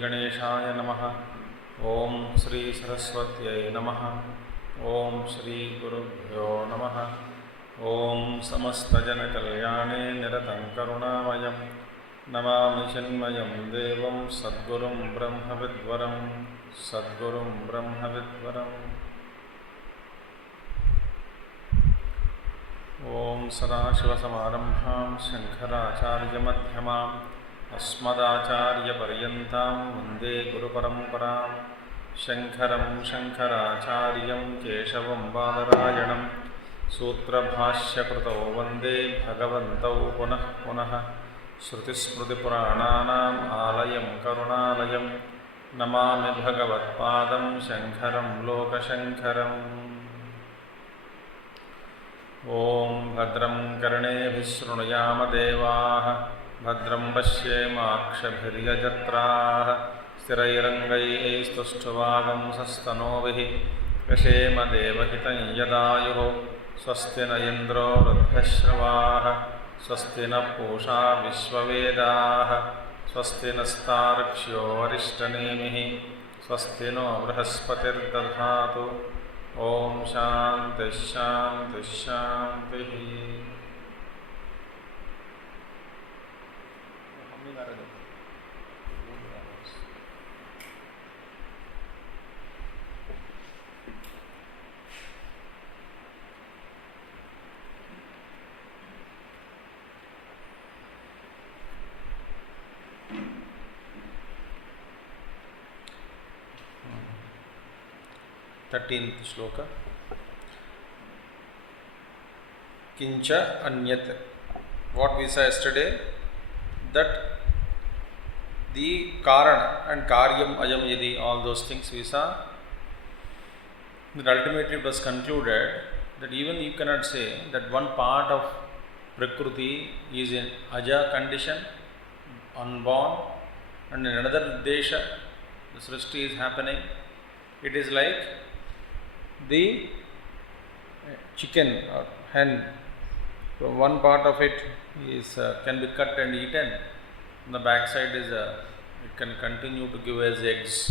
गणेशाय नमः। ओम श्री सरस्वत्यै नमः। ओम श्री गुरुभ्यो नमः। ओम समस्तजनकल्याणे निरतं करुणामयं नमामि चिन्मयं देवं सद्गुरुं ब्रह्मविद्वरं सद्गुरुं ब्रह्मविद्वरम्। ओम सदाशिवसमारम्भां शङ्कराचार्यमध्यमाम् अस्मदाचार्यपर्यन्तां वन्दे गुरुपरम्परां। शङ्करं शङ्कराचार्यं केशवं बादरायणं सूत्रभाष्यकृतौ वन्दे भगवन्तौ पुनः पुनः। श्रुतिस्मृतिपुराणानाम् आलयं करुणालयं नमामि भगवत्पादं शङ्करं लोकशङ्करम्। ॐ भद्रं कर्णेभिः शृणुयाम देवाः भद्रं पश्येमाक्षभिर्यजत्राः स्थिरैरङ्गैस्तुष्टुवागंसस्तनूभिः व्यशेम देवहितं यदायुः। स्वस्ति न इन्द्रो वृद्धश्रवाः स्वस्ति न पूषा विश्ववेदाः स्वस्ति नस्तार्क्ष्यो अरिष्टनेमिः स्वस्ति no बृहस्पतिर्दधातु। Om Shanti Shanti Shanti. 13th shloka. Kincha anyat. What we saw yesterday, that the karana and karyam ayam yadi, all those things we saw, that ultimately it was concluded that even you cannot say that one part of Prakriti is in aja condition, unborn, and in another desha the srishti is happening. It is like the chicken or hen. So one part of it is can be cut and eaten. On the back side is it can continue to give as eggs.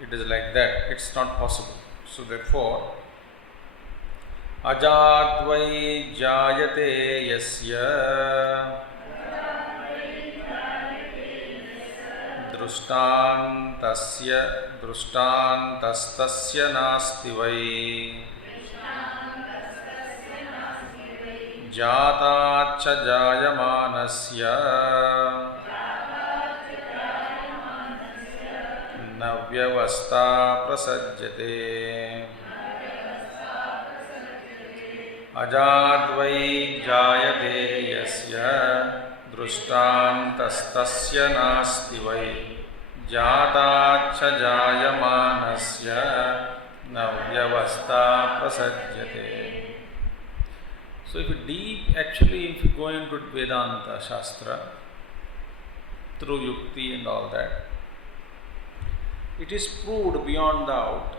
It is like that. It's not possible. So therefore, ajadvai jayate yasya दृष्टान्तस्tasya नास्ति वै जाताच्च जायमानस्य न व्यवस्था प्रसज्यते। अजाद्वै जायते यस्य दृष्टान्तस्तस्य नास्ति वै जाताच्च जायमानस्य न व्यवस्था प्रसज्यते। So if you if you go into Vedanta Shastra through Yukti and all that, it is proved beyond doubt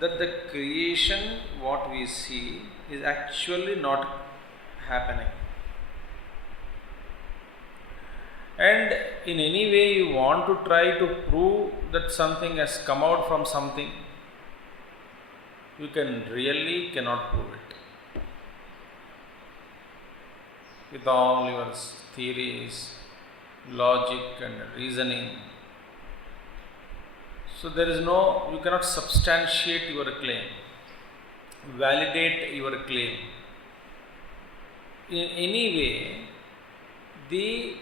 that the creation what we see is actually not happening. And in any way you want to try to prove that something has come out from something, you cannot prove it. With all your theories, logic and reasoning. So you cannot substantiate your claim, validate your claim. In any way, the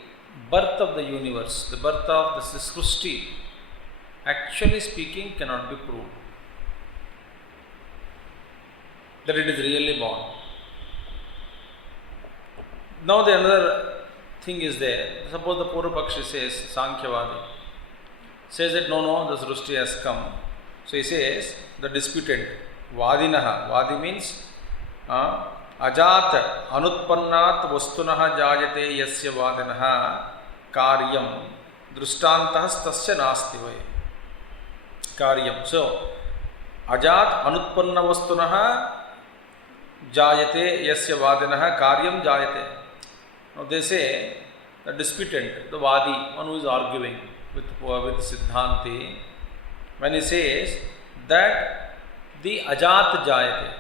birth of the universe, the birth of the Srishti, actually speaking, cannot be proved. That it is really born. Now the another thing is there. Suppose the Purva Pakshi says, Sankhyavadi, says that no, the Srishti has come So he says the disputant, Vadinaha, Vadi means Ajat Anutpannat Vastunaha Jayate Yasya Vadinaha Karyam Drustantahas Tasya Nasti Vai. Karyam. So Ajat Anutpanna Vastunaha Jayate Yasya Vadinaha Karyam Jayate. Now they say the disputant, the Vadi, one who is arguing with Siddhanti, when he says that the Ajat Jayate,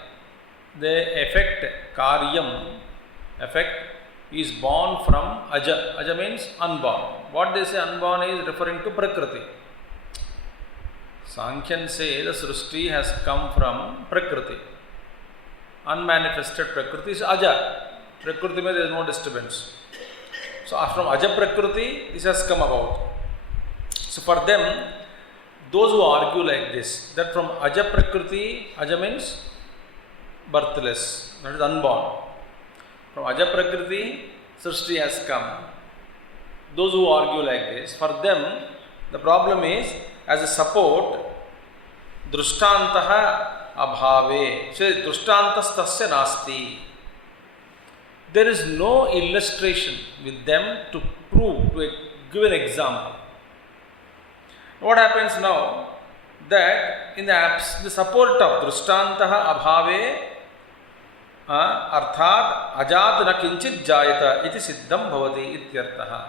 the effect, Karyam, effect is born from Aja. Aja means unborn. What they say unborn is referring to Prakriti. Sankhyan say the Srishti has come from Prakriti. Unmanifested Prakriti is Aja. Prakriti means there is no disturbance. So from Aja Prakriti, this has come about. So for them, those who argue like this, that from Aja Prakriti, Aja means birthless, that is unborn. From Aja Prakriti, Srishti has come. Those who argue like this, for them, the problem is, as a support, Drushtantaha abhave. So Drushtantas tasya nasti. There is no illustration with them to prove, to give an example. What happens now? That in the support of Drushtantaha abhave, arthat ajat na kinchit jayata iti siddham bhavati ityartaha.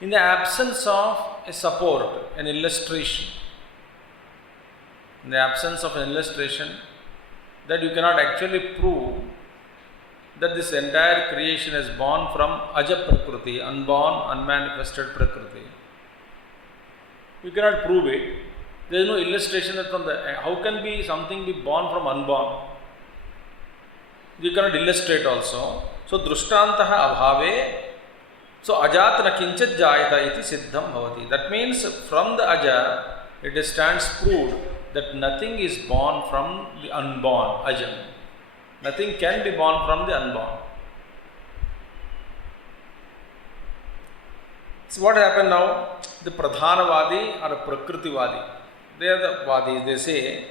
In the absence of a support, an illustration, in the absence of an illustration, that you cannot actually prove that this entire creation is born from Aja Prakriti, unborn, unmanifested Prakriti. You cannot prove it. There is no illustration that from the, how can be something be born from unborn? You cannot illustrate also. So Drushtantaha abhave. So Ajat na kinchit jayata iti siddham bhavati. That means from the Aja, it stands proved that nothing is born from the unborn, Ajam. Nothing can be born from the unborn. So what happened now? The Pradhanavadi or Prakritivadi, they are the Vadis. They say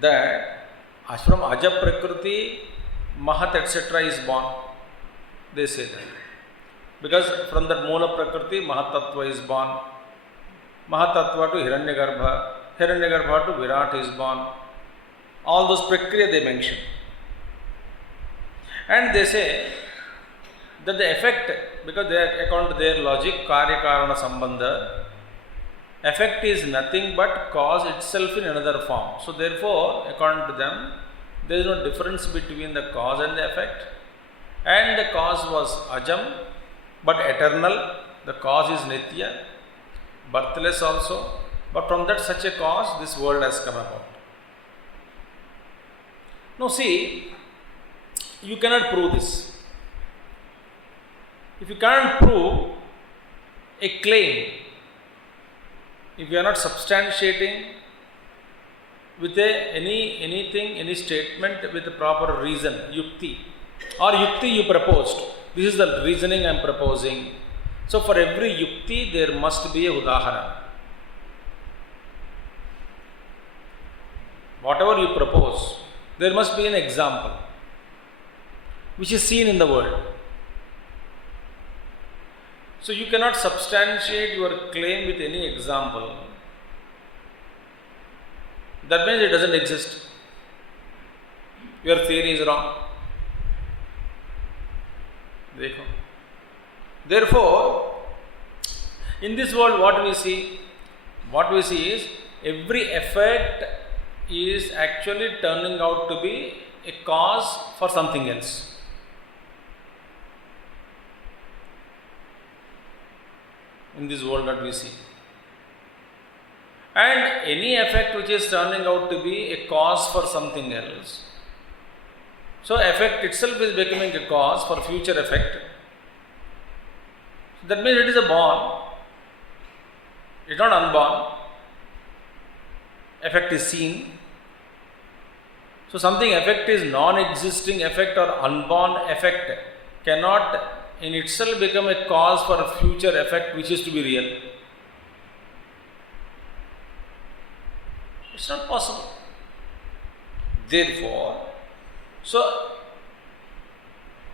that as from Aja Prakriti, Mahat etc. is born. They say that. Because from that Moola Prakriti, Mahatattva is born. Mahatattva to Hiranyagarbha, Hiranyagarbha to Virat is born. All those Prakriya they mention. And they say that the effect, because they are, according to their logic, Karya Karana Sambandha, effect is nothing but cause itself in another form. So therefore, according to them, there is no difference between the cause and the effect. And the cause was Ajam, but eternal. The cause is Nitya, birthless also. But from that such a cause, this world has come about. Now see, you cannot prove this. If you cannot prove a claim, if you are not substantiating with any statement with a proper reason, yukti, or yukti you proposed, this is the reasoning I am proposing. So for every yukti there must be a udahara. Whatever you propose, there must be an example which is seen in the world. So you cannot substantiate your claim with any example. That means it doesn't exist. Your theory is wrong. Therefore, in this world what we see is every effect is actually turning out to be a cause for something else. In this world that we see. And any effect which is turning out to be a cause for something else. So effect itself is becoming a cause for future effect. That means it is a born. It is not unborn. Effect is seen. So something effect is non-existing effect or unborn effect cannot in itself become a cause for a future effect which is to be real. It's not possible. Therefore, so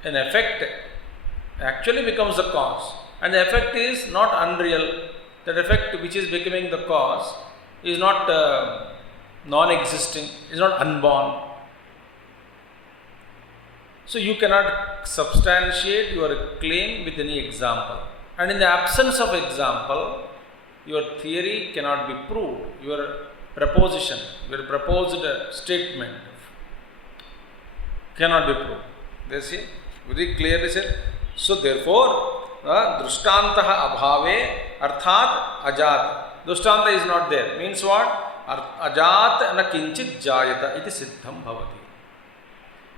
an effect actually becomes the cause, and the effect is not unreal. That effect which is becoming the cause is not non-existing, is not unborn. So you cannot substantiate your claim with any example. And in the absence of example, your theory cannot be proved. Your proposition, your proposed statement cannot be proved. They see, very clearly said. So therefore, drushtantah abhave arthat ajat. Drishtanta is not there. Means what? Ajat na kinchit jayata iti siddham bhavati.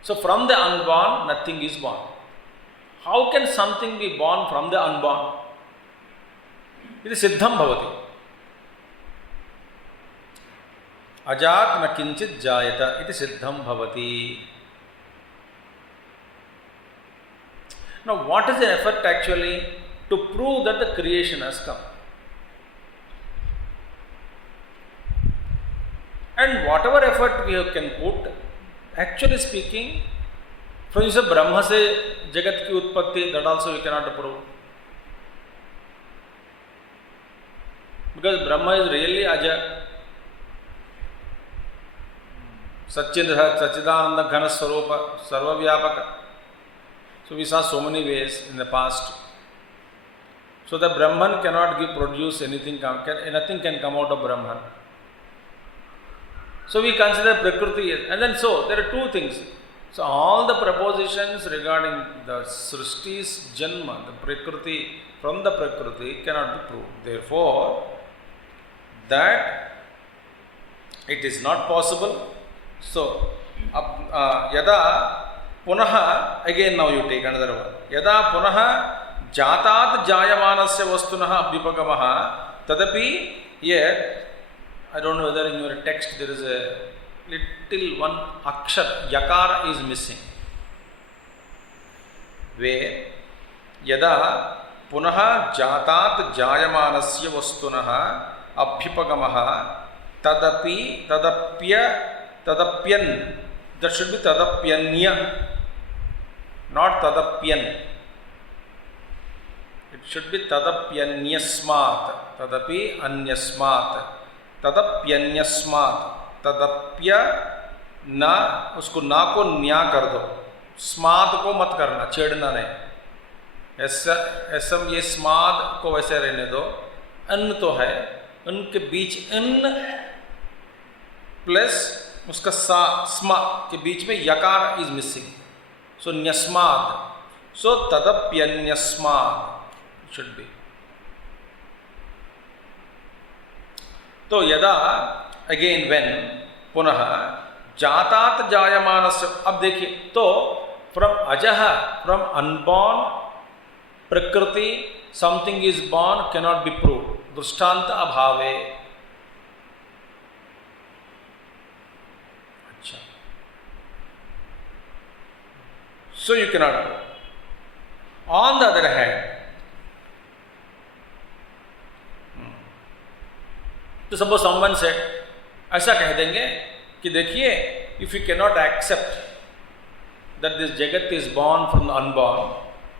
So from the unborn, nothing is born. How can something be born from the unborn? It is siddham bhavati. Ajat na kinchit jayata iti siddham bhavati. Now what is the effort actually to prove that the creation has come? And whatever effort we can put, actually speaking, from this Brahma se Jagat ki utpatti, that also we cannot prove. Because Brahma is really Aja. Satchidananda Ghana Swarupa, Sarva Vyapaka. So we saw so many ways in the past. So the Brahman cannot produce anything, nothing can come out of Brahman. So we consider Prakriti, and then so there are two things. So all the propositions regarding the Srishti's Janma, the Prakriti, from the Prakriti cannot be proved. Therefore, that it is not possible. So, yada punaha, again now you take another one. Yada punaha jatat jayamanasya vastunaha abhyupagamaha tadapi, yet I don't know whether in your text there is a little one akshar, yakara is missing. Where yada punaha jatat jayamanasya vastunaha abhyupagamaha tadapi, tadapyan, that should be tadapyanya, not tadapyan. It should be tadapyanyasmat, tadapi anyasmat, tadapyanyasmat, तदप्य ना, उसको ना को न्या कर दो, स्माद को मत करना, छेड़ना नहीं. ऐसा ये स्माद को वैसे रहने दो. अन्न तो है, उनके बीच अन्न प्लस उसका सा स्मा के बीच में यकार इज मिसिंग. सो न्यस्माद, सो तदप्यन्यस्माद शुड बी. तो यदा अगेन वेन पुनः जातात जायमानस्य. अब देखिए, तो फ्रॉम अजह, फ्रॉम अनबॉर्न प्रकृति something is born cannot be prove. दृष्टांत अभावे. अच्छा, so you cannot prove. On the other hand, तो सपोज समवन सेड, ऐसा कह देंगे कि देखिए, if you cannot accept that this जगत is born from the unborn,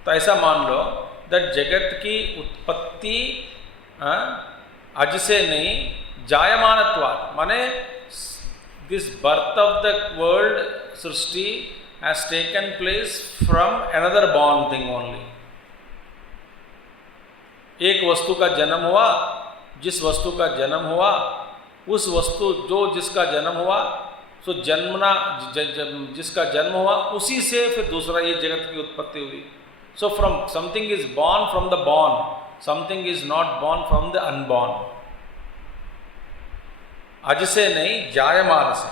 तो ऐसा मान लो दैट जगत की उत्पत्ति अज से नहीं, जायमानत्वात्, माने this birth of the world Srishti has taken place from another born thing only. एक वस्तु का जन्म हुआ, जिस वस्तु का जन्म हुआ, उस वस्तु जो जिसका जन्म हुआ, सो जन्मना जिसका जन्म हुआ, उसी से फिर दूसरा ये जगत की उत्पत्ति हुई. So from something is born from the born, something is not born from the unborn. अज से नहीं, जायमान से.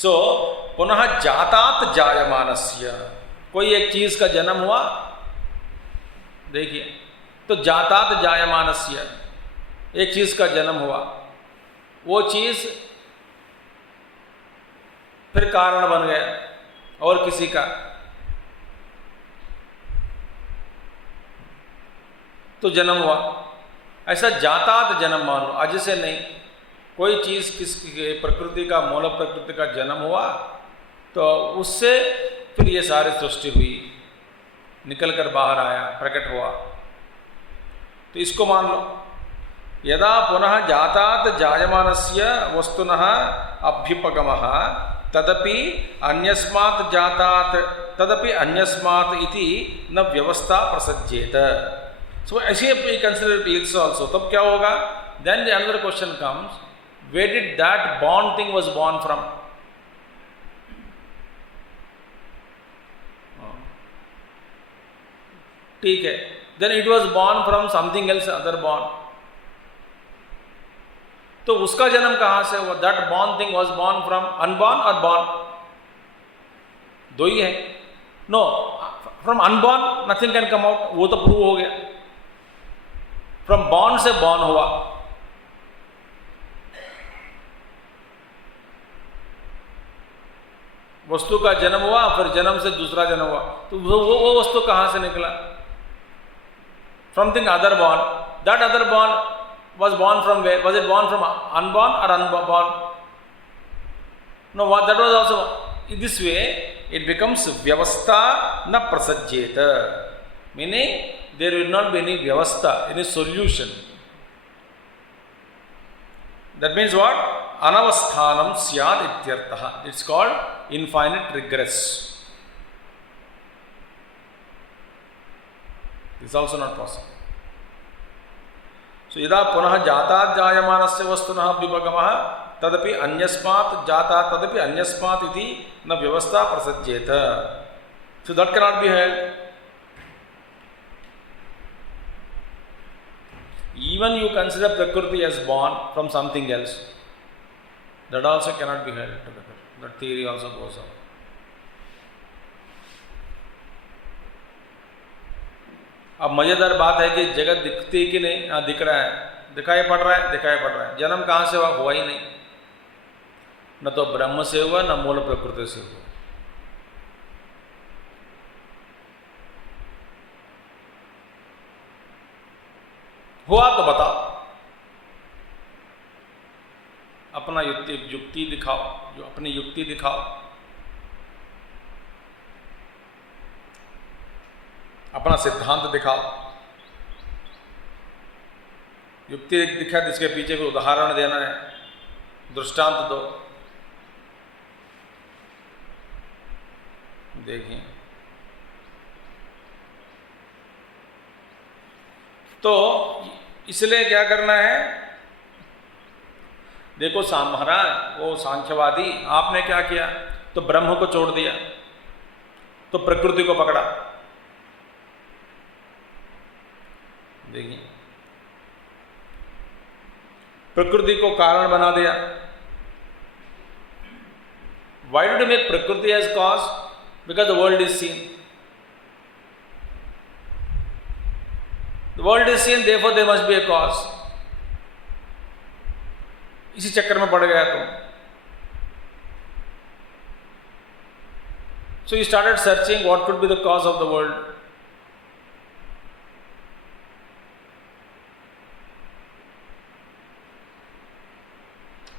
सो पुनः जातात जायमानस्य, कोई एक चीज का जन्म हुआ, देखिए, तो जातात जायमानस्य, एक चीज का जन्म हुआ, वो चीज फिर कारण बन गया और किसी का, तो जन्म हुआ. ऐसा जातात जन्म मान लो, अज से नहीं। कोई चीज़ किस प्रकृति का, मूल प्रकृति का जन्म हुआ तो उससे फिर ये सारी सृष्टि हुई, निकल कर बाहर आया, प्रकट हुआ। तो इसको मान लो। यदा पुनः जातात जायमानस्य वस्तुनः अभ्युपगमः तदपि अन्यस्मात् जातात तदपि अन्यस्मात् इति न व्यवस्था प्रसज्येत। सो ऐसे we consider this also. तब क्या होगा? Then the another question comes, where did that born thing was born from? ठीक है, then it was born from something else, other born. तो उसका जन्म कहां से हुआ? That born thing was born from unborn or born? दो ही है। No, from unborn nothing can come out, वो तो प्रूव हो गया। From born से born हुआ। वस्तु का जन्म हुआ, फिर जन्म से दूसरा जन्म हुआ, तो वो वस्तु कहां से निकला? From thing other born. That other born was born from where? Was it born from unborn or unborn? No, that was also. In this way, it becomes vyavastha na prasajjeta. Meaning, there will not be any vyavastha, any solution. That means what? Anavasthanam syad ityartha. It's called infinite regress. This is also not possible. So यदा पुनः जातात जायमानस्य वस्तुनः अभ्युपगमः तदपि अन्यस्मात् जातात तदपि अन्यस्मात् इति न व्यवस्था प्रसज्येत. So that cannot be held. Even you consider Prakriti as born from something else, that also cannot be held together. That theory also goes on. अब मजेदार बात है कि जगत दिखती है कि नहीं? हाँ, दिख रहा है, दिखाई पड़ रहा है, दिखाई पड़ रहा है। जन्म कहाँ से हुआ? हुआ ही नहीं। न तो ब्रह्म से हुआ, न मूल प्रकृति से हुआ। हुआ तो बताओ, अपना युक्ति दिखाओ, जो अपनी युक्ति दिखाओ, अपना सिद्धांत दिखाओ। युक्ति दिखा, इसके पीछे कोई उदाहरण देना है, दृष्टांत दो। देखिए, तो इसलिए क्या करना है? देखो महाराज, वो सांख्यवादी, आपने क्या किया? तो ब्रह्म को छोड़ दिया, तो प्रकृति को पकड़ा। देखिए, प्रकृति को कारण बना दिया। Why did you make प्रकृति as cause? Because the world is seen. The world is seen, therefore there must be a cause. इसी चक्कर में पड़ गया तुम। So you started searching what could be the cause of the world.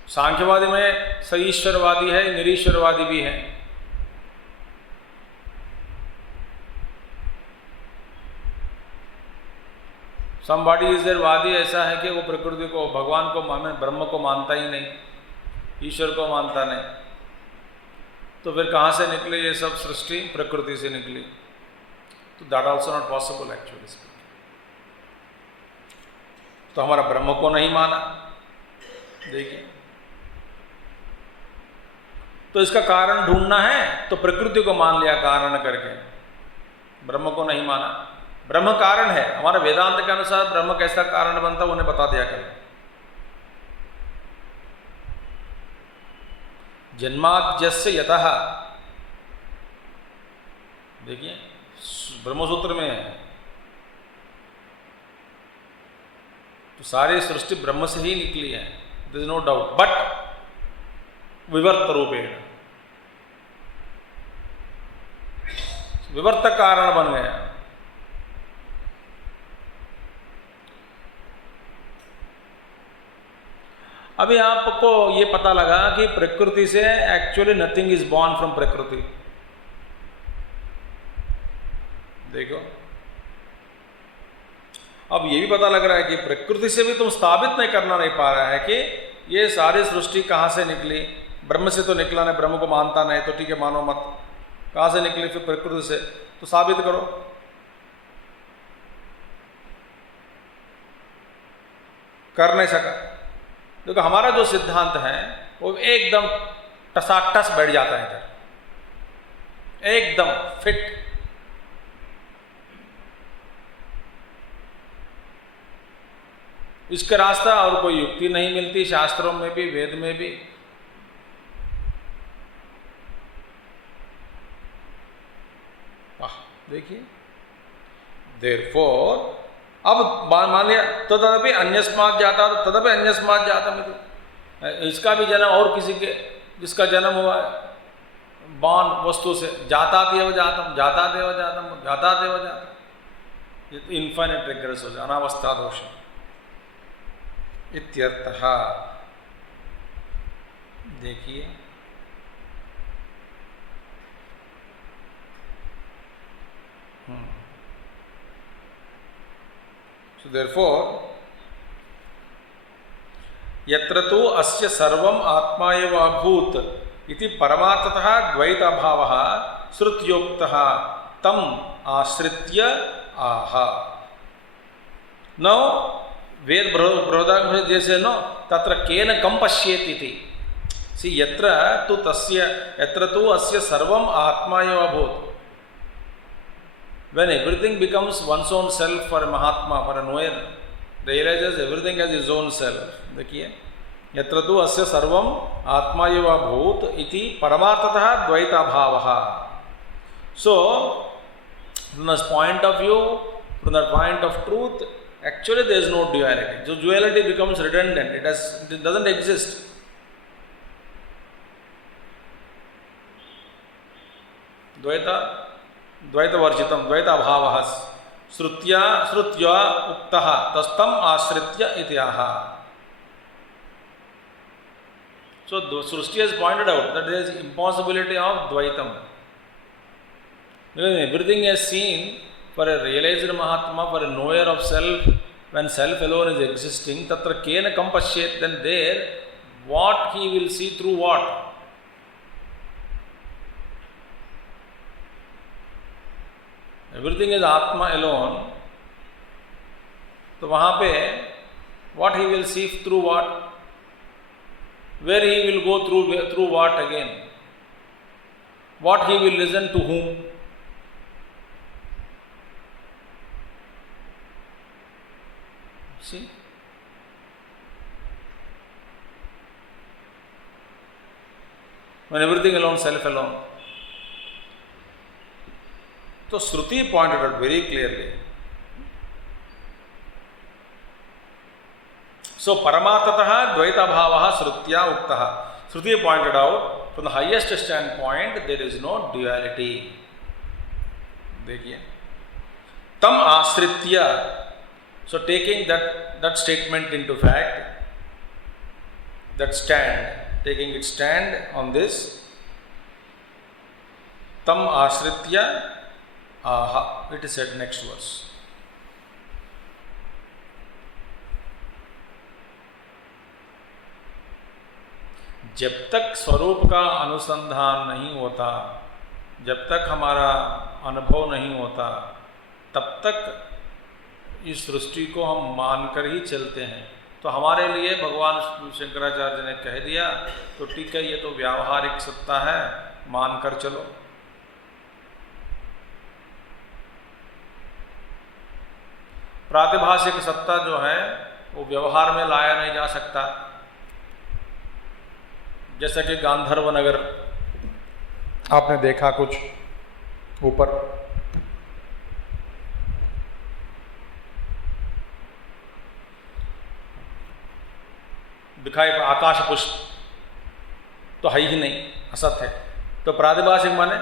सांख्यवादी में सईश्वरवादी है, निरीश्वरवादी भी है। Somebody is there, वादी ऐसा है कि वो प्रकृति को, भगवान को ब्रह्म को मानता ही नहीं, ईश्वर को मानता नहीं। तो फिर कहाँ से निकले ये सब सृष्टि? प्रकृति से निकली। तो that also not possible actually speaking. तो हमारा ब्रह्म को नहीं माना। देखिए, तो इसका कारण ढूंढना है तो प्रकृति को मान लिया कारण करके, ब्रह्म को नहीं माना। ब्रह्म कारण है, हमारा वेदांत के अनुसार ब्रह्म कैसा कारण बनता है उन्हें बता दिया कल। जन्माद्यस्य यतः, देखिए ब्रह्मसूत्र में है, तो सारी सृष्टि ब्रह्म से ही निकली है, there is no doubt. But विवर्त रूपेण, विवर्त कारण बन गया। अभी आपको ये पता लगा कि प्रकृति से actually nothing is born from प्रकृति। देखो, अब ये भी पता लग रहा है कि प्रकृति से भी तुम स्थापित नहीं करना नहीं पा रहा है कि ये सारी सृष्टि कहाँ से निकली। ब्रह्म से तो निकला नहीं, ब्रह्म को मानता नहीं तो ठीक है, मानो मत। कहाँ से निकली फिर प्रकृति से, तो साबित करो। कर नहीं सका। देखो, हमारा जो सिद्धांत है वो एकदम टसाटस बैठ जाता है इधर, एकदम फिट। इसका रास्ता और कोई युक्ति नहीं मिलती, शास्त्रों में भी वेद में भी। देखिए, देयरफॉर अब मान लिया तो तदपि अन्यस्मात् जाता, तदपि अन्यस्मात् जाता। इसका भी जन्म और किसी के जिसका जन्म हुआ है बाण वस्तु से, जाता देव जातम, जाता देव जातम, जाता देव जातम। ये तो इन्फाइनाइट रिग्रेस हो जाए, अनावस्था दोष इत्यर्थः। देखिए, so therefore यत्र तु अस्य सर्वम् आत्मा एव अभूत् इति परमार्थतः द्वैत अभावः श्रुत्योक्तः तम आश्रित्य आह। नौ वेद बृहदारण्यक जैसे नो तत्र केन कम पश्येत् इति। सी यत्र तु अस्य सर्वम् आत्मा एव अभूत्। When everything becomes one's own self for a Mahatma, for a knower, realizes everything as his own self. देखिए, यत्र तु अस्य सर्वम् आत्मा एव अभूत् इति परमार्थतः द्वैताभावः। So, from this point of view, from the point of truth, actually there is no duality. So duality becomes redundant. It doesn't exist. द्वैतवर्जितम द्वैताभावः श्रुत्या उक्तः तस्तम आश्रित्य इत्याह। So the Srishti has pointed out that there is impossibility of Dvaitam. Everything is seen for a realized Mahatma, for a knower of self, when self alone is existing, tatra kena kam pashyet, then there, what he will see through what? Everything is Atma alone, तो वहाँ पे what he will see through what? Where he will go through what again? What he will listen to whom? See? When everything alone, self alone. So Shruti pointed out very clearly. So Paramarthatah Dvaita Bhavaha Shrutya Uktaha. Shruti pointed out, from the highest standpoint, there is no duality. देखिए, Tam Ashritya. So taking that statement into fact, that stand, taking its stand on this, Tam Ashritya Aha, it is said next verse. जब तक स्वरूप का अनुसंधान नहीं होता, जब तक हमारा अनुभव नहीं होता, तब तक इस सृष्टि को हम मानकर ही चलते हैं। तो हमारे लिए भगवान शंकराचार्य ने कह दिया, तो ठीक है, ये तो व्यावहारिक सत्ता है, मानकर चलो। प्रातिभाषिक सत्ता जो है वो व्यवहार में लाया नहीं जा सकता। जैसा कि गांधर्व नगर आपने देखा कुछ ऊपर, दिखाई आकाश पुष्प तो है ही नहीं, असत है। तो प्रातिभाषिक माने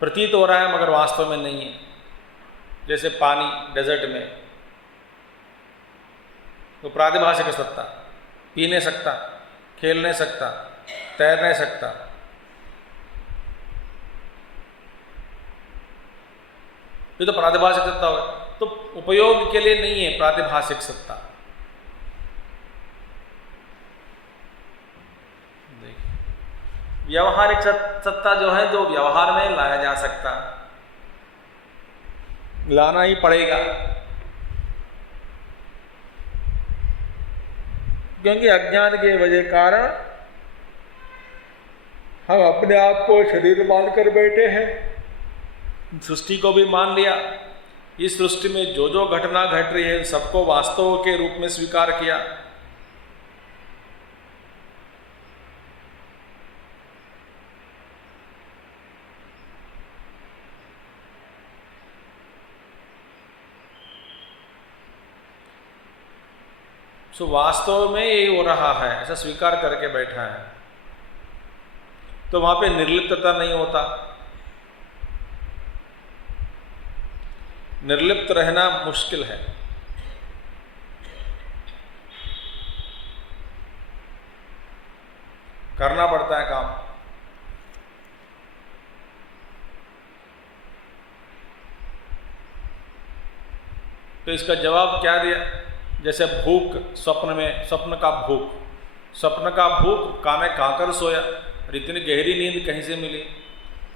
प्रतीत हो रहा है मगर वास्तव में नहीं है। जैसे पानी डेजर्ट में, तो प्रातिभाषिक सत्ता, पी नहीं सकता, खेल नहीं सकता, तैर नहीं सकता। ये तो प्रातिभाषिक सत्ता हो, तो उपयोग के लिए नहीं है प्रातिभाषिक सत्ता। व्यवहारिक सत्ता जो है, जो व्यवहार में लाया जा सकता, लाना ही पड़ेगा, क्योंकि अज्ञान के वजह कारण हम अपने आप को शरीर मानकर बैठे हैं, सृष्टि को भी मान लिया। इस सृष्टि में जो जो घटना घट रही है सबको वास्तव के रूप में स्वीकार किया। तो वास्तव में ये हो रहा है ऐसा स्वीकार करके बैठा है, तो वहां पे निर्लिप्तता नहीं होता। निर्लिप्त रहना मुश्किल है। करना पड़ता है काम। तो इसका जवाब क्या दिया? जैसे भूख, स्वप्न में, स्वप्न का भूख, स्वप्न का भूख खाने खाकर सोया, और इतनी गहरी नींद कहीं से मिली?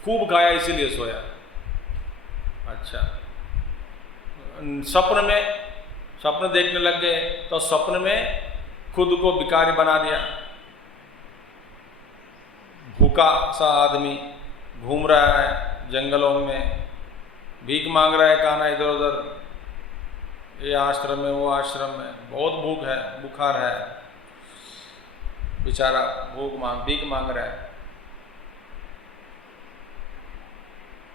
खूब खाया इसीलिए सोया। अच्छा, स्वप्न में, स्वप्न देखने लग गए तो स्वप्न में खुद को भिखारी बना दिया। भूखा सा आदमी घूम रहा है जंगलों में, भीख मांग रहा है, खाना इधर उधर, ये आश्रम में वो आश्रम में, बहुत भूख है, बुखार है, बेचारा भीख मांग रहा है।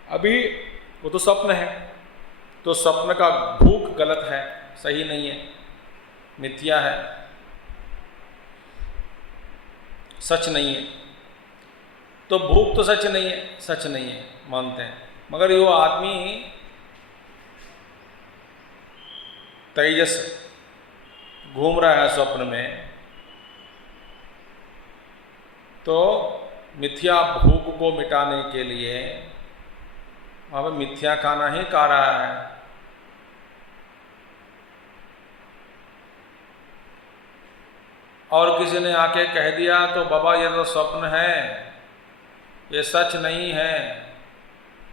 अभी वो तो स्वप्न है, तो स्वप्न का भूख गलत है, सही नहीं है, मिथ्या है, सच नहीं है। तो भूख तो सच नहीं है, सच नहीं है मानते हैं, मगर वो आदमी तेजस घूम रहा है स्वप्न में, तो मिथ्या भूख को मिटाने के लिए वहां पर मिथ्या खाना ही खा रहा है। और किसी ने आके कह दिया तो बाबा ये तो स्वप्न है, ये सच नहीं है,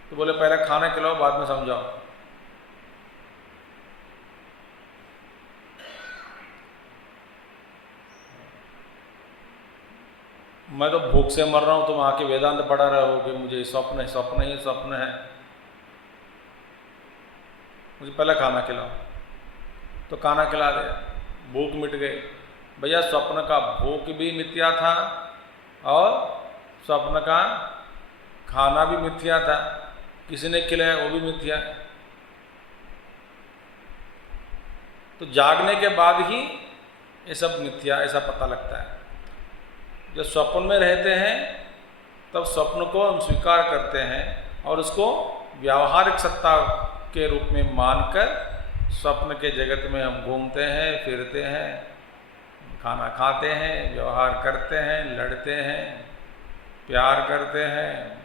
तो बोले पहले खाना खिलाओ बाद में समझाओ। मैं तो भूख से मर रहा हूं, तुम आके वेदांत पढ़ा रहे हो कि मुझे स्वप्न है, स्वप्न ही स्वप्न है, मुझे पहले खाना खिलाओ। तो खाना खिला दिया, भूख मिट गई। भैया स्वप्न का भूख भी मिथ्या था और स्वप्न का खाना भी मिथ्या था, किसी ने खिलाया वो भी मिथ्या। तो जागने के बाद ही ये सब मिथ्या ऐसा पता लगता है। जब स्वप्न में रहते हैं तब स्वप्न को हम स्वीकार करते हैं और उसको व्यावहारिक सत्ता के रूप में मानकर स्वप्न के जगत में हम घूमते हैं, फिरते हैं, खाना खाते हैं, व्यवहार करते हैं, लड़ते हैं, प्यार करते हैं,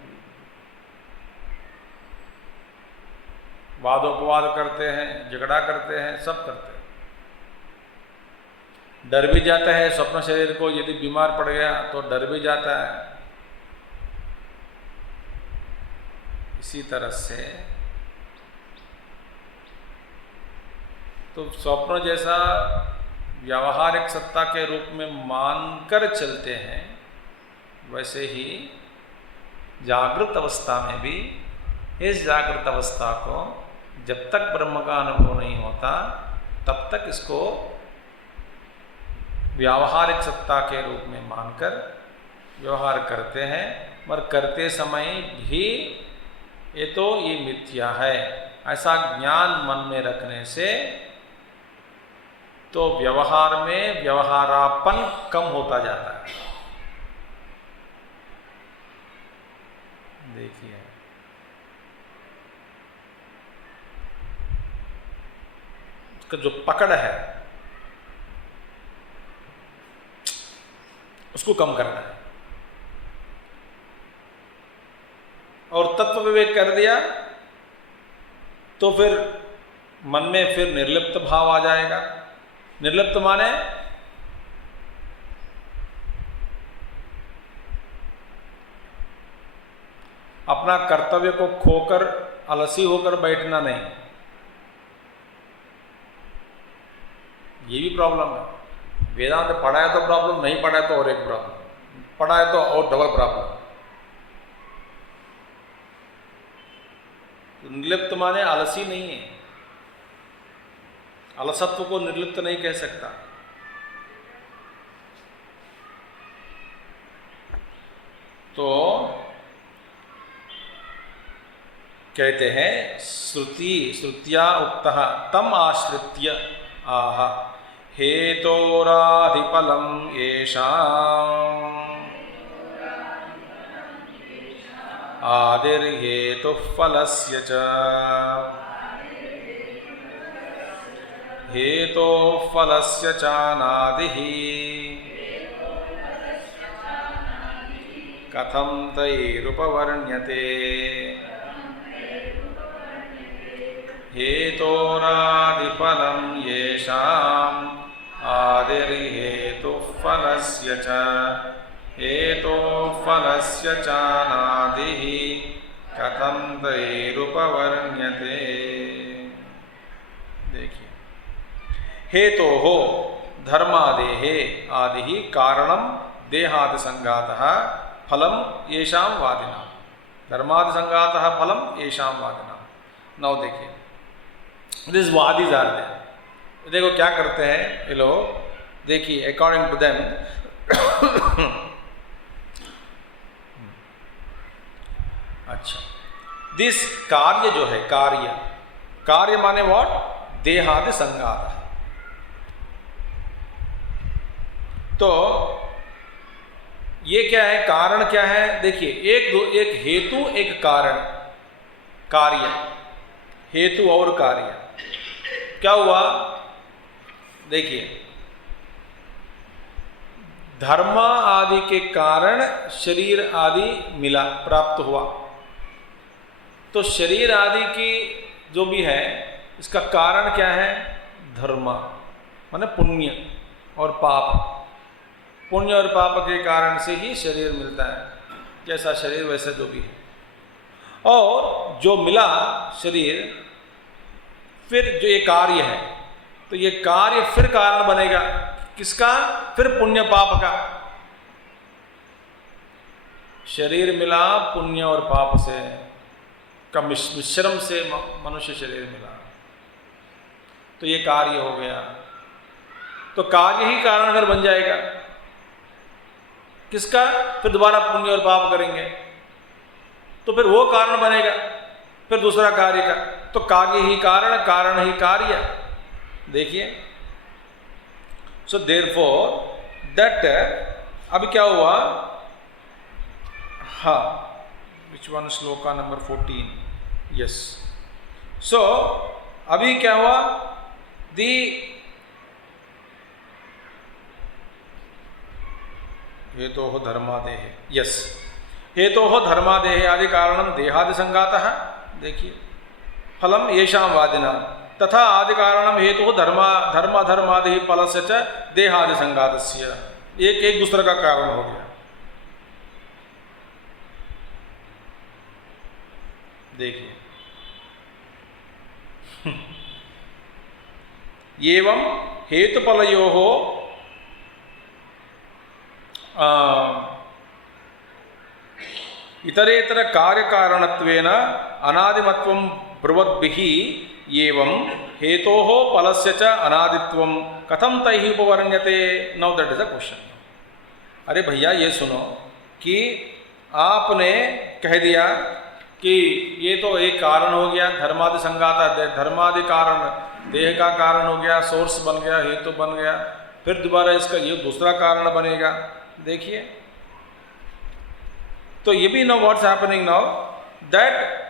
वादोपवाद करते हैं, झगड़ा करते हैं, सब करते हैं। डर भी जाता है स्वप्न शरीर को, यदि बीमार पड़ गया तो डर भी जाता है। इसी तरह से तो स्वप्न जैसा व्यावहारिक सत्ता के रूप में मानकर चलते हैं, वैसे ही जागृत अवस्था में भी इस जागृत अवस्था को जब तक ब्रह्म का अनुभव नहीं होता तब तक इसको व्यावहारिक सत्ता के रूप में मानकर व्यवहार करते हैं, मगर करते समय भी ये तो ये मिथ्या है ऐसा ज्ञान मन में रखने से तो व्यवहार में व्यवहारापन कम होता जाता है। देखिए उसका जो पकड़ है, उसको कम करना है। और तत्व विवेक कर दिया तो फिर मन में फिर निर्लिप्त भाव आ जाएगा। निर्लिप्त माने अपना कर्तव्य को खोकर आलसी होकर बैठना नहीं। ये भी प्रॉब्लम है। वेदांत पढ़ा है तो प्रॉब्लम, नहीं पढ़ा है तो और एक प्रॉब्लम, पढ़ा है तो और डबल प्रॉब्लम। निर्लिप्त माने आलसी नहीं है। अलसत्व को निर्लिप्त नहीं कह सकता। तो कहते हैं श्रुत्या उक्तः तम आश्रित्य आह हेतोराधिफलम येषाम् आदिर्हेतुः फलस्य च हेतोः फलस्य चानादिः कथं तैरुपवर्ण्यते हेतोरादिफलं येषाम् आदिर्हेतुः फलस्य च हेतोः फलस्य चानादिः कथं तैरुपवर्ण्यते। देखिए, हेतोः धर्मादेहे आदि कारणम देहादि संघातः फलम येषां वादिनां। धर्मादि संघातः फलम येषां वादिनां। नाउ देखिए, दिस वादीज आर देयर। देखो क्या करते हैं ये लोग। देखिए, अकॉर्डिंग टू देम अच्छा, दिस कार्य जो है, कार्य माने व्हाट? देहादि संघात। तो ये क्या है? कारण क्या है? देखिए, एक हेतु एक कारण, कार्य, हेतु और कार्य। क्या हुआ? देखिए, धर्म आदि के कारण शरीर आदि मिला, प्राप्त हुआ। तो शरीर आदि की जो भी है, इसका कारण क्या है? धर्म माने पुण्य और पाप। पुण्य और पाप के कारण से ही शरीर मिलता है। जैसा शरीर वैसा जो भी है। और जो मिला शरीर, फिर जो ये कार्य है, तो ये कार्य फिर कारण बनेगा किसका? फिर पुण्य पाप का। शरीर मिला पुण्य और पाप से का मिश्रम से मनुष्य शरीर मिला, तो ये कार्य हो गया। तो कार्य ही कारण फिर बन जाएगा किसका? फिर दोबारा पुण्य और पाप करेंगे तो फिर वो कारण बनेगा, फिर दूसरा कार्य का। तो कार्य ही कारण, कारण ही कार्य। देखिए, सो देयरफॉर दैट, अभी क्या हुआ? हाँ, which one? Shloka number 14। Yes. So अभी क्या हुआ? दी हेतोः धर्मादेः। यस, हेतोः धर्मादेः आदि कारणम देहादि संघातः। देखिए, फलम येषां वादिनां तथा आदि कारणम हेतुः धर्मादि फलस्य च देहादि संघातस्य। एक दूसरे का कारण हो गया। देखिए, एवं हेतुफलयोः इतरेतर कार्यकारणत्वेन अनादिमत्वं ब्रुवद्भिः एवं हेतोः फलस्य च अनादित्वं कथं तैः उपवर्ण्यते? Now that is a question. अरे भैया, ये सुनो कि आपने कह दिया कि ये तो एक कारण हो गया, धर्मादि संघात, धर्मादि कारण, देह का कारण हो गया, सोर्स बन गया, हेतु बन गया, फिर दोबारा इसका ये दूसरा कारण बनेगा। देखिए, तो ये भी know what's happening now, that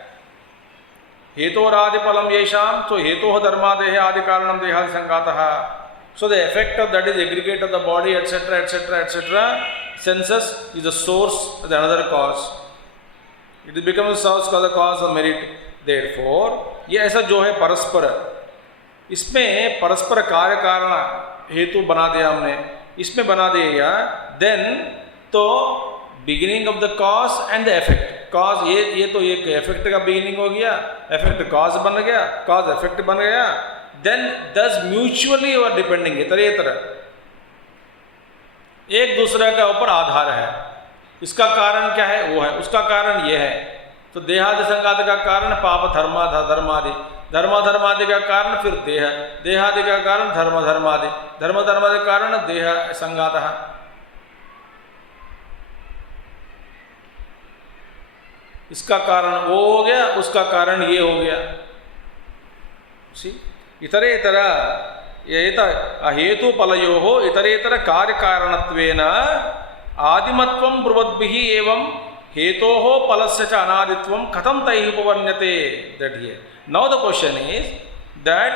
हेतोरादि फलम येषां, तो हेतोः धर्मादेः आदि कारणम देहादि संघातः। So the effect of that is aggregate of the body, etc., etc., etc., senses is the source of the another cause. It becomes a source cause, the cause of merit. Therefore, ये ऐसा जो है परस्पर, इसमें परस्पर कार्य कारण हेतु बना दिया हमने, इसमें बना दिया, then तो beginning of the cause and the effect. Cause ये तो एक इफेक्ट का बिगिनिंग हो गया, इफेक्ट कॉज बन गया, कॉज इफेक्ट बन गया. देन दस म्यूचुअली और डिपेंडिंग, इतरेतर एक दूसरे का ऊपर आधार है. इसका कारण क्या है? वो है, उसका कारण ये है. तो देहादि संघात का कारण पाप धर्मादि, धर्मादि का कारण फिर देहादि का कारण धर्मादि का कारण देह संघात. इसका कारण वो हो गया, उसका कारण ये हो गया. इतरेतर हेतु फलयोः इतरेतर कार्य कारणत्वेन आदिमत्वं ब्रुवद्भिः एवं हेतोः फलस्य च अनादित्वं कथं तैः उपवर्ण्यते. That here now the question is that,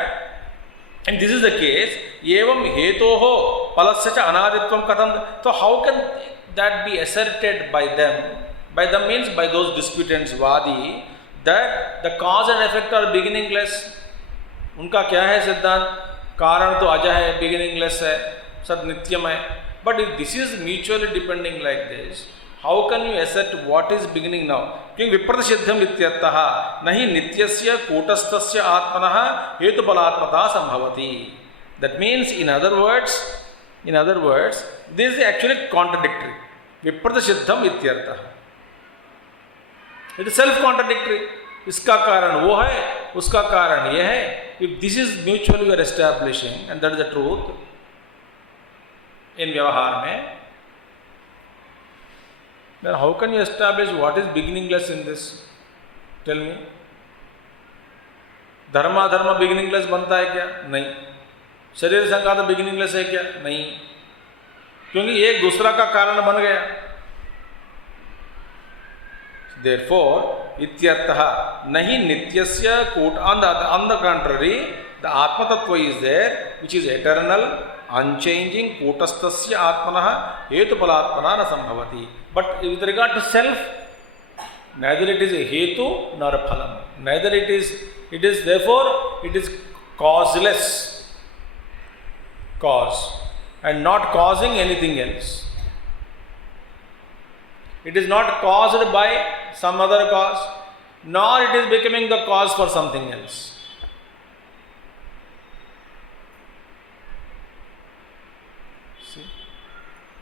and this is the case, एवं हेतोः फलस्य च अनादित्वं कथं, तो how can that be asserted by them? By them means by those disputants, Vadi, that the cause and effect are beginningless. उनका क्या है सिद्धांत? कारण तो अजय है, beginningless है, सब नित्यम है. But if this is mutually depending like this, how can you assert what is beginning now? क्योंकि विप्रतिषिद्धम इत्यर्थः नहि नित्यस्य कूटस्थस्य आत्मनः हेतुबलात्मता संभवति. That means in other words, this is actually contradictory. विप्रतिषिद्धम इत्यर्थः, it is self contradictory. इसका कारण वो है, उसका कारण ये है. If this is mutually you are establishing, and that is the truth in व्यवहार में, then how can you establish what is beginningless in this? Tell me. धर्म beginningless बनता है क्या? नहीं. शरीर संघात beginningless है क्या? नहीं. क्योंकि एक दूसरा का कारण बन गया. Therefore, ityartha nahi nityasya kut, on the contrary, the atma tattva is there, which is eternal, unchanging, kutastasya atmanah hetupalatmana na sambhavati. But with regard to self, neither it is a hetu nor a phalam. Neither it is therefore it is causeless, cause, and not causing anything else. It is not caused by some other cause, nor it is becoming the cause for something else. See?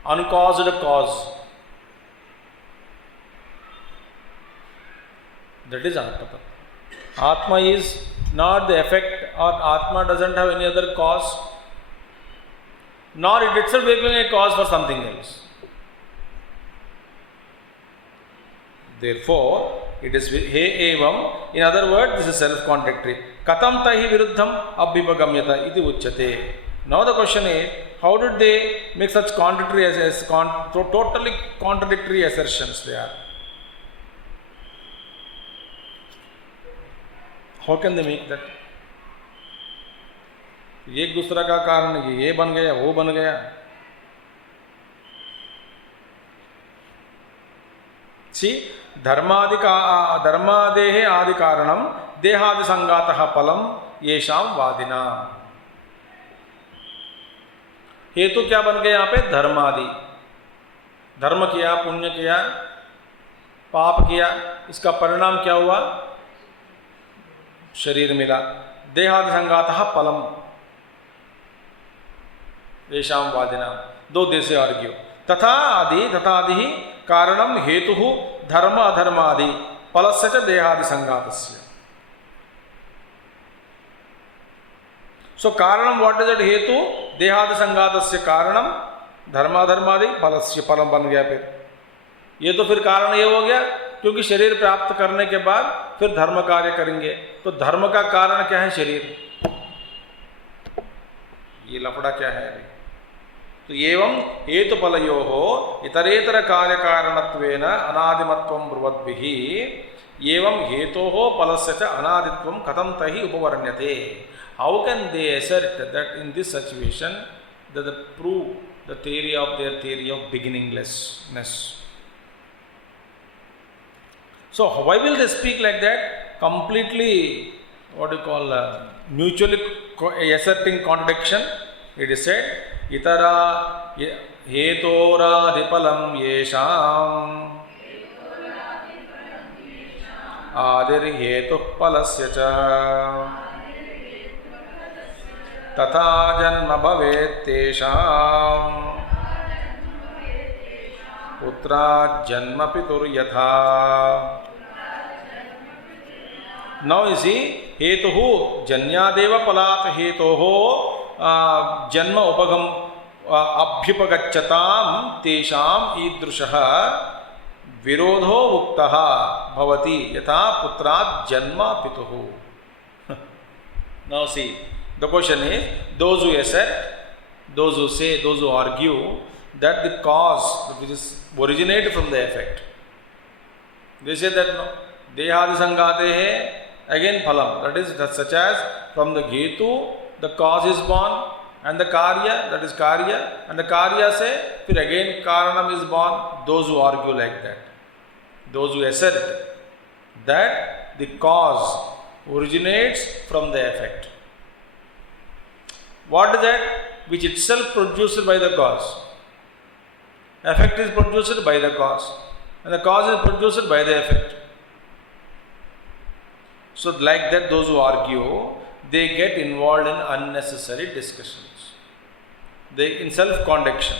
Uncaused cause. That is Atma. Atma is not the effect, or Atma doesn't have any other cause, nor it itself becoming a cause for something else. Therefore, it is he evam. In other words, this is self-contradictory. Katam tahi viruddham abhipagamyata iti uchyate. Now the question is, how did they make such contradictory totally contradictory assertions? They are. How can they make that? एक दूसरा का कारण ये बन गया, वो बन गया. See, धर्मादेः आदि कारणम देहादि संगातः फलम येषाम वादिना. हेतु क्या बन गया यहाँ पे? धर्मादि. धर्म किया, पुण्य किया, पाप किया, इसका परिणाम क्या हुआ? शरीर मिला. देहादि संगातः फलम येषाम वादिना. दो देश से आर्ग्यू. तथा आदि कारणम हेतु धर्म अधर्मादि फलस्य च देहादि संघातस्य. सो कारणम, व्हाट इज इट? हेतु देहादि संघातस्य कारणम धर्माधर्मादि फलस्य, फलम बन गया. फिर ये तो फिर कारण ये हो गया, क्योंकि शरीर प्राप्त करने के बाद फिर धर्म कार्य करेंगे. तो धर्म का कारण क्या है? शरीर. ये लफड़ा क्या है? तो एवं हेतुफलयोः इतरेतर कार्य कारणत्वेन अनादिमत्वं ब्रुवद्भिः एवं हेतोः फलस्य च अनादित्वं कथं तैः उपवर्ण्यते. How can they assert that in this situation that the proof the theory of their theory of beginninglessness. So why will they speak like that? Completely, what do you call, mutually asserting contradiction. It is said, itara hetoradipalam yesham आदिर हेतु फलस्य च तथा जन्म भवेत् तेषां पुत्रात् जन्म पितुर्यथा. Now you see, हेतुः जन्यादेव फलात् हेतोः जन्म उपगम अभ्युपगच्छतां तेषाम् ईदृशः विरोधो उक्तः भवति यथा पुत्रात् जन्म पितुः. Now see, the question is, those who assert, those who say, those who argue that the cause which is originated from the effect, they say that no, dehadi sangatehe, again phalam, that is that such as from the hetu the cause is born and the karya, that is karya, and the karya say फिर again karanam is born. Those who argue like that, those who assert that the cause originates from the effect. What is that? Which itself produced by the cause. Effect is produced by the cause, and the cause is produced by the effect. So like that, those who argue, they get involved in unnecessary discussions. They in self-contradiction.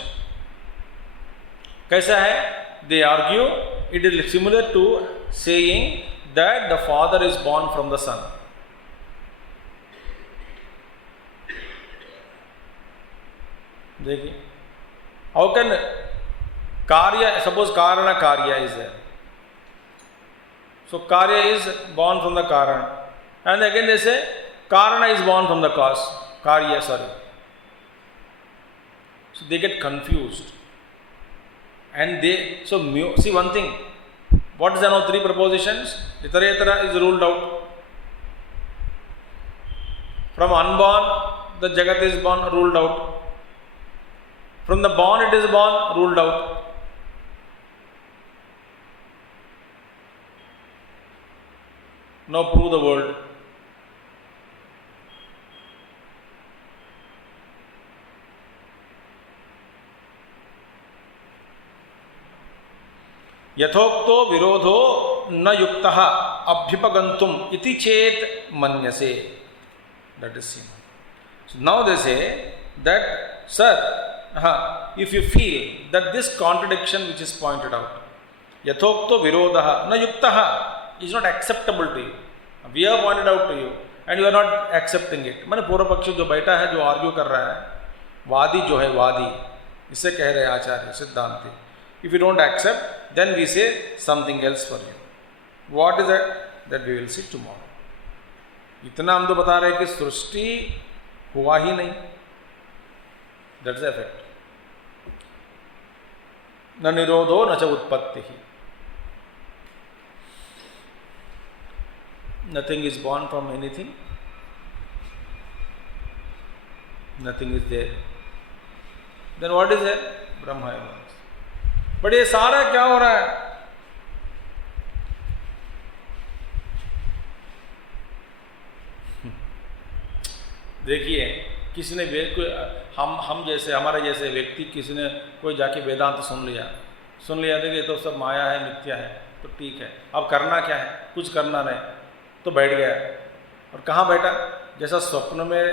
कैसा है? They argue, it is similar to saying that the father is born from the son. देखिए, how can karya, suppose karana karya is there. So karya is born from the karana, and again they say karana is born from the cause. Karya, sorry. So they get confused, and they see one thing. What is the now three propositions? Itara itara is ruled out. From unborn, the jagat is born, ruled out. From the born it is born, ruled out. Now prove the world. यथोक्तो विरोधो न युक्तः अभ्युपगन्तुम इति चेत मन्यसे. That is seen. So now they say that, sir, if you feel that this contradiction which is pointed out, yathokto virodha na yuktaha, is not acceptable to you. We have pointed out to you and you are not accepting it. मैंने पूर्व पक्ष जो बैठा है, जो argue कर रहा है, वादी जो है, वादी, इसे कह रहे हैं आचार्य सिद्धांति. If you don't accept, then we say something else for you. What is that? That we will see tomorrow. इतना हम तो बता रहे हैं कि सृष्टि हुआ ही नहीं. That's the effect. न निरोधो न च उत्पत्ति. Nothing is born from anything. Nothing is there. Then what is there? Brahma है. But ये सारा क्या हो रहा है? देखिए, किसी ने कोई हम जैसे हमारे जैसे व्यक्ति, किसी ने कोई जाके वेदांत सुन लिया देखिए तो सब माया है, मिथ्या है, तो ठीक है. अब करना क्या है? कुछ करना नहीं, तो बैठ गया. और कहाँ बैठा? जैसा स्वप्न में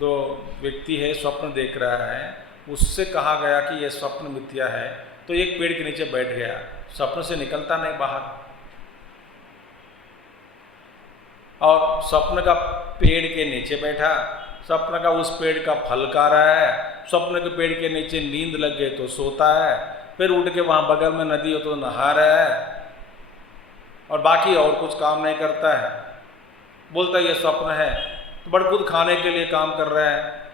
दो व्यक्ति है, स्वप्न देख रहा है, उससे कहा गया कि यह स्वप्न मिथ्या है, तो एक पेड़ के नीचे बैठ गया, स्वप्न से निकलता नहीं बाहर. और स्वप्न का पेड़ के नीचे बैठा, स्वप्न का उस पेड़ का फल खा रहा है, स्वप्न के पेड़ के नीचे नींद लग गई तो सोता है, फिर उठ के वहाँ बगल में नदी हो तो नहा रहा है, और बाकी और कुछ काम नहीं करता है. बोलता है ये स्वप्न है, तो बड़कुद खाने के लिए काम कर रहा है,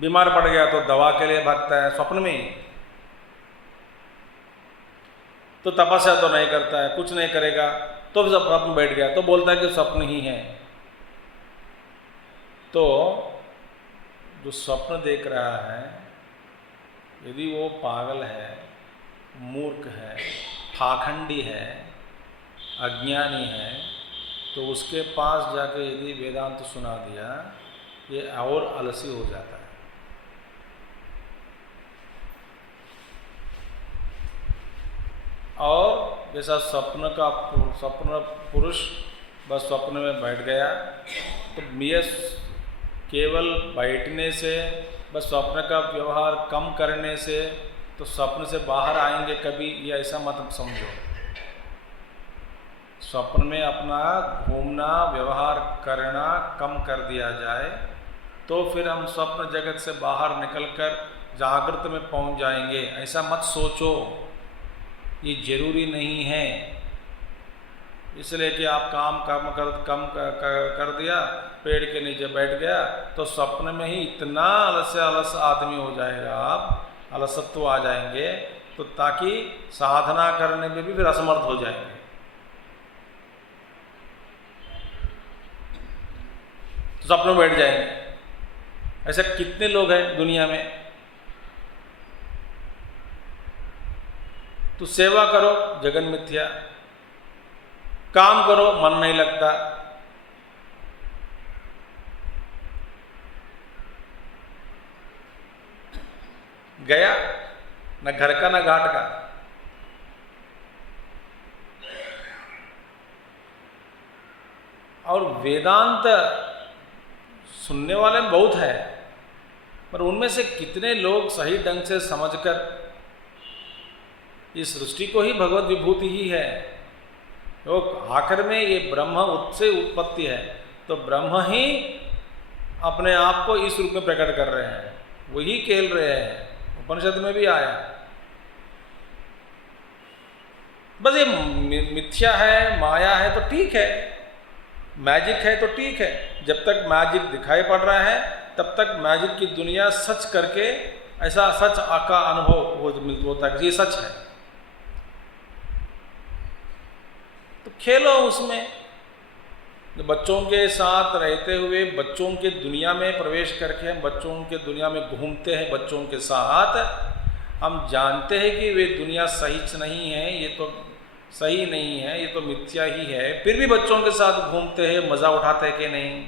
बीमार पड़ गया तो दवा के लिए भागता है स्वप्न में ही. तो तपस्या तो नहीं करता है, कुछ नहीं करेगा, तो फिर स्वप्न बैठ गया, तो बोलता है कि स्वप्न ही है. तो जो स्वप्न देख रहा है यदि वो पागल है, मूर्ख है, पाखंडी है, अज्ञानी है, तो उसके पास जाके यदि वेदांत सुना दिया, ये और आलसी हो जाता है। और जैसा स्वप्न पुरुष बस स्वप्न में बैठ गया, तो ये केवल बैठने से, बस स्वप्न का व्यवहार कम करने से तो स्वप्न से बाहर आएंगे कभी, ये ऐसा मत समझो। स्वप्न में अपना घूमना, व्यवहार करना कम कर दिया जाए तो फिर हम स्वप्न जगत से बाहर निकलकर जागृत में पहुंच जाएंगे, ऐसा मत सोचो। ये जरूरी नहीं है, इसलिए कि आप काम कम कर दिया, पेड़ के नीचे बैठ गया, तो स्वप्न में ही इतना अलस आदमी हो जाएगा, आप अलसत्व आ जाएंगे, तो ताकि साधना करने में भी फिर असमर्थ हो जाएंगे। तो स्वप्न में बैठ जाएंगे। ऐसे कितने लोग हैं दुनिया में। तो सेवा करो, जगन मिथ्या, काम करो, मन नहीं लगता, गया न घर का न घाट का। और वेदांत सुनने वाले बहुत है, पर उनमें से कितने लोग सही ढंग से समझकर, इस सृष्टि को ही भगवत विभूति ही है, तो आखिर में ये ब्रह्म से उत्पत्ति है, तो ब्रह्म ही अपने आप को इस रूप में प्रकट कर रहे हैं, वही खेल रहे हैं। उपनिषद में भी आया। बस ये मिथ्या है, माया है तो ठीक है, मैजिक है तो ठीक है। जब तक मैजिक दिखाई पड़ रहा है तब तक मैजिक की दुनिया सच करके ऐसा सच का अनुभव होता है कि ये सच है, तो खेलो उसमें। बच्चों के साथ रहते हुए बच्चों के दुनिया में प्रवेश करके हम बच्चों के दुनिया में घूमते हैं, बच्चों के साथ हम जानते हैं कि वे दुनिया सही नहीं है, ये तो सही नहीं है, ये तो मिथ्या ही है, फिर भी बच्चों के साथ घूमते हैं। मजा उठाते कि नहीं,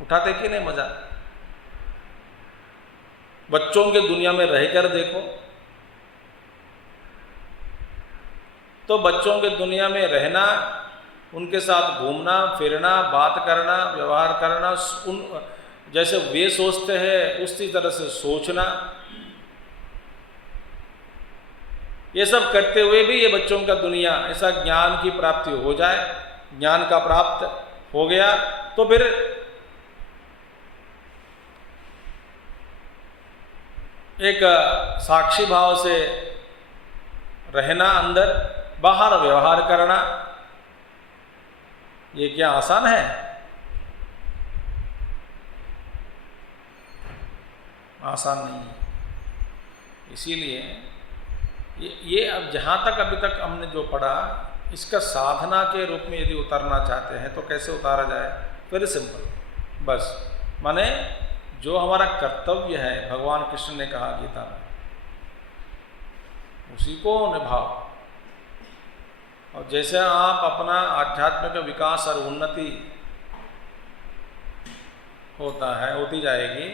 उठाते कि नहीं मजा। बच्चों के दुनिया में रहकर देखो, तो बच्चों के दुनिया में रहना, उनके साथ घूमना फिरना, बात करना, व्यवहार करना, उन जैसे वे सोचते हैं उसी तरह से सोचना, ये सब करते हुए भी ये बच्चों का दुनिया ऐसा ज्ञान की प्राप्ति हो जाए, ज्ञान का प्राप्त हो गया तो फिर एक साक्षी भाव से रहना, अंदर बाहर व्यवहार करना, ये क्या आसान है? आसान नहीं है। इसीलिए ये अब जहाँ तक अभी तक हमने जो पढ़ा, इसका साधना के रूप में यदि उतारना चाहते हैं तो कैसे उतारा जाए? वेरी सिंपल, बस माने जो हमारा कर्तव्य है, भगवान कृष्ण ने कहा गीता में, उसी को निभाओ। और जैसे आप अपना आध्यात्मिक विकास और उन्नति होता है, होती जाएगी,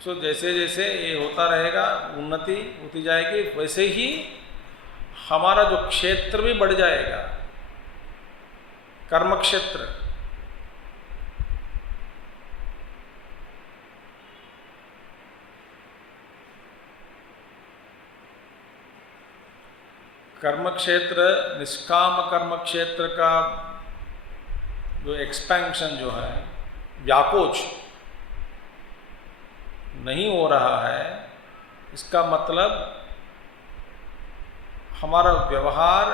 सो जैसे जैसे ये होता रहेगा, उन्नति होती जाएगी, वैसे ही हमारा जो क्षेत्र भी बढ़ जाएगा, कर्म क्षेत्र। कर्म क्षेत्र, निष्काम कर्म क्षेत्र का जो एक्सपेंशन जो है, व्याकोच नहीं हो रहा है, इसका मतलब हमारा व्यवहार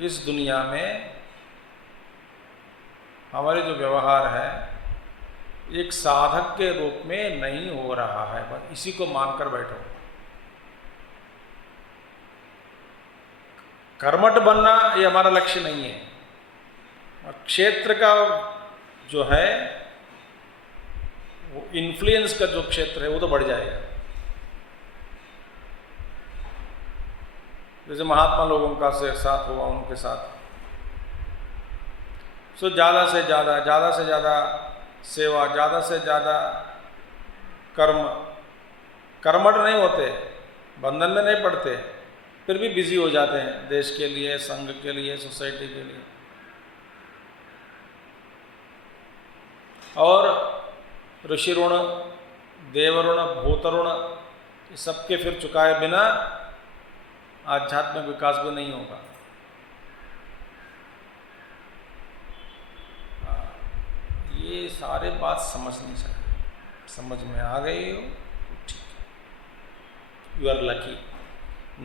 इस दुनिया में, हमारे जो व्यवहार है एक साधक के रूप में नहीं हो रहा है। बस इसी को मानकर बैठो। कर्मठ बनना ये हमारा लक्ष्य नहीं है। और क्षेत्र का जो है वो इन्फ्लुएंस का जो क्षेत्र है वो तो बढ़ जाएगा। जैसे महात्मा लोगों का से साथ हुआ उनके साथ, सो ज़्यादा से ज़्यादा सेवा, ज़्यादा से ज़्यादा कर्म, कर्मठ नहीं होते, बंधन में नहीं पड़ते, फिर भी बिजी हो जाते हैं देश के लिए, संघ के लिए, सोसाइटी के लिए। और ऋषि ऋण, देव ऋण, भूत ऋण, सबके फिर चुकाए बिना आध्यात्मिक विकास भी नहीं होगा। ये सारे बात समझनी चाहिए। समझ में आ गई हो तो ठीक है, यू आर लकी।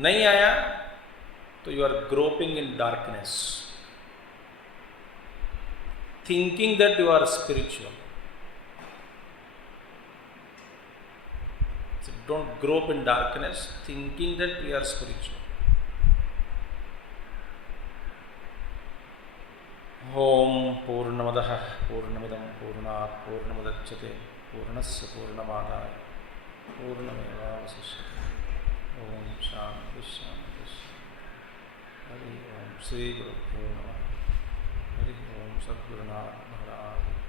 नहीं आया तो you are groping in darkness, thinking that you are spiritual. So don't grow up in darkness thinking that we are spiritual. Om Purnamadah Purnamidam Purnat Purnamudachyate Purnasya Purnamadaya Purnamevavasishyate. Om Shanti Shanti Hari Om Sri Gurubhyo Namah. Hari Om Sadgurunat Maharaj.